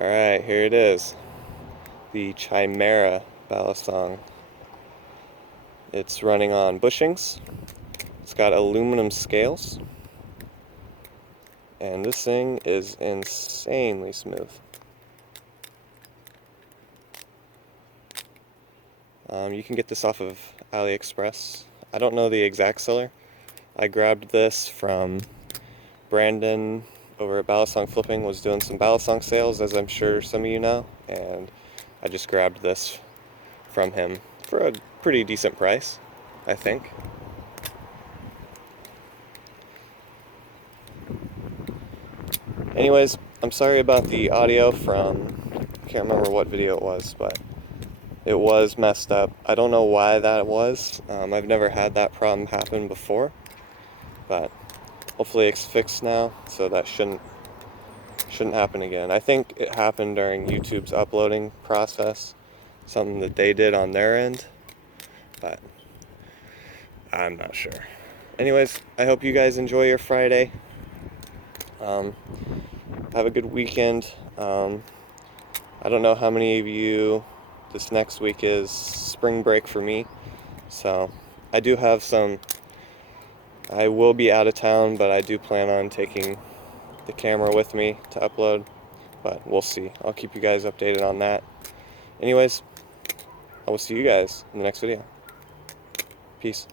Alright, here it is. The Chimera Balisong. It's running on bushings. It's got aluminum scales. And this thing is insanely smooth. You can get this off of AliExpress. I don't know the exact seller. I grabbed this from Brandon over at Balisong Flipping, was doing some Balisong sales, as I'm sure some of you know, and I just grabbed this from him for a pretty decent price, I think. Anyways, I'm sorry about the audio from, I can't remember what video it was, but it was messed up. I don't know why that was. I've never had that problem happen before, but hopefully it's fixed now, so that shouldn't happen again. I think it happened during YouTube's uploading process, something that they did on their end, but I'm not sure. Anyways, I hope you guys enjoy your Friday. Have a good weekend. I don't know how many of you, this next week is spring break for me, so I do have I will be out of town, but I do plan on taking the camera with me to upload, but we'll see. I'll keep you guys updated on that. Anyways, I will see you guys in the next video. Peace.